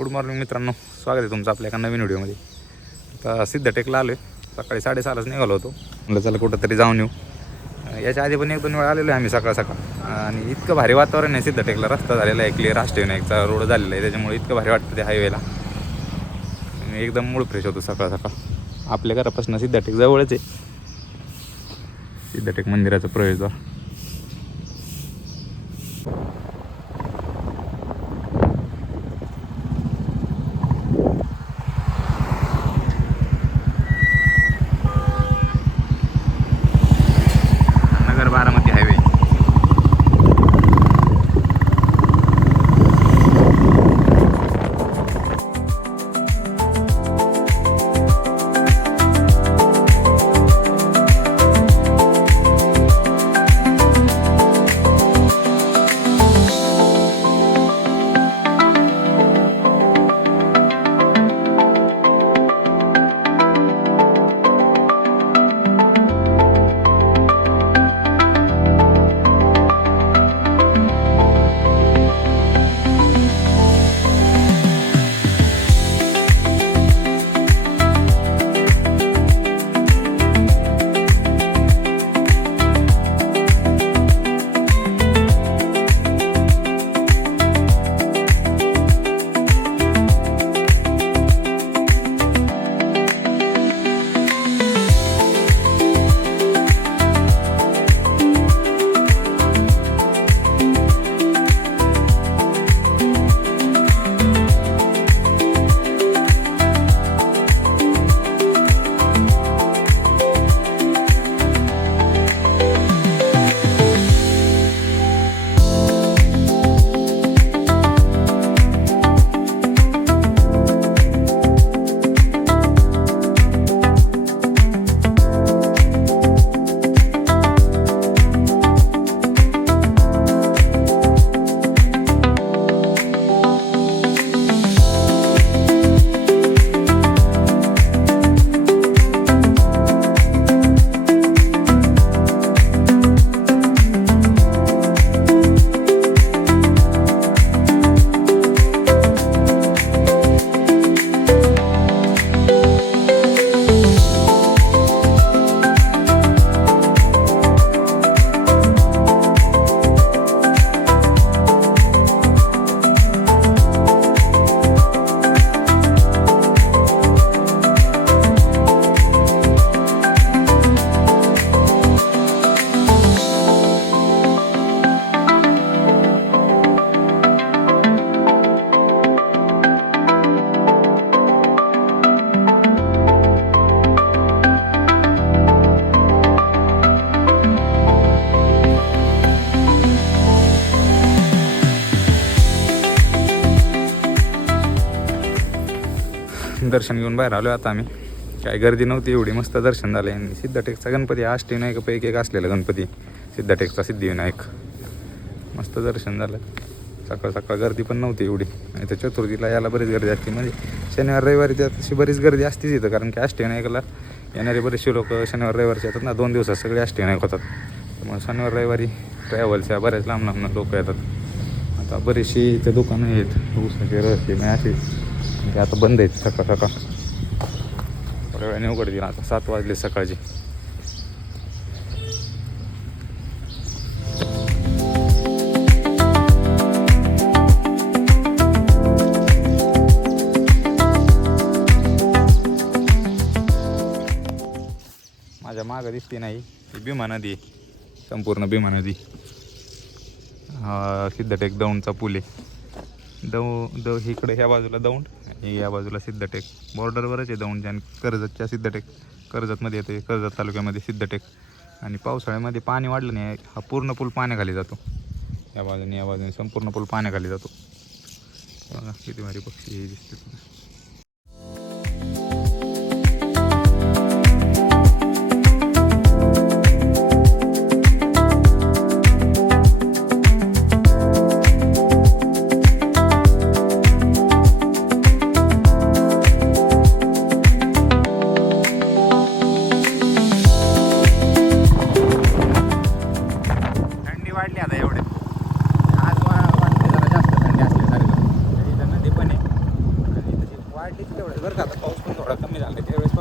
Good morning मित्रांनो, स्वागत आहे तुमचं आपल्या एका नवीन व्हिडिओमध्ये. आता सिद्धटेकला आलो आहे. सकाळी 6:30लाच निघालो होतो. म्हटलं चला कुठंतरी जाऊन येऊ. याच्या आधी पण 1-2 वेळा आलेलो आहे आम्ही सकाळ आणि इतकं भारी वातावरण आहे सिद्धटेकला. रस्ता झालेला आहे क्लिअर, राष्ट्रीय नाईकचा रोड झालेला आहे, त्याच्यामुळे इतकं भारी वाटतं ते हायवेला. एकदम मूड फ्रेश होतो सकाळ. आपल्या घरापासून सिद्धटेक जवळच आहे. सिद्धटेक मंदिराचं प्रवेशद्वार. बारामती हायवे. दर्शन घेऊन बाहेर आलो आता आम्ही. काय गर्दी नव्हती एवढी, मस्त दर्शन झालं. आणि सिद्धटेकचा गणपती अष्टविनायकापैकी एक असलेला गणपती सिद्धटेकचा सिद्धिविनायक. मस्त दर्शन झालं. सकाळ गर्दी पण नव्हती एवढी. आणि तर चतुर्थीला याला बरीच गर्दी असते, म्हणजे शनिवार रविवारी त्यात बरीच गर्दी असतेच इथं. कारण की अष्टविनायकाला येणारे बरेचसे लोक शनिवार रविवारचे येतात ना, 2 दिवसात सगळे अष्टविनायक होतात. त्यामुळे शनिवार रविवारी ट्रॅव्हल्सच्या बऱ्याच लांब लोक येतात. आता बरेचशी इथे दुकानं आहेत, ऊसाचे रस नाही असे, ते आता बंद आहेत सकाळ. थोड्या वेळाने उघडतील. आता 7 वाजले सकाळचे. माझ्या मागं दिसते नाही, ही भीमा नदी आहे. संपूर्ण भीमा नदी. सिद्धटेक दौंडचा पूल आहे. इकडे ह्या बाजूला दौंड आणि या बाजूला सिद्धटेक. बॉर्डरवरच आहे दौंड आणि कर्जतच्या सिद्धटेक. कर्जतमध्ये येते, कर्जत तालुक्यामध्ये सिद्धटेक. आणि पावसाळ्यामध्ये पाणी वाढलं नाही, हा पूर्ण पूल पाण्याखाली जातो. या बाजूने संपूर्ण पूल पाण्याखाली जातो. किती भारी पक्षी दिसते. आले त्यावेळेस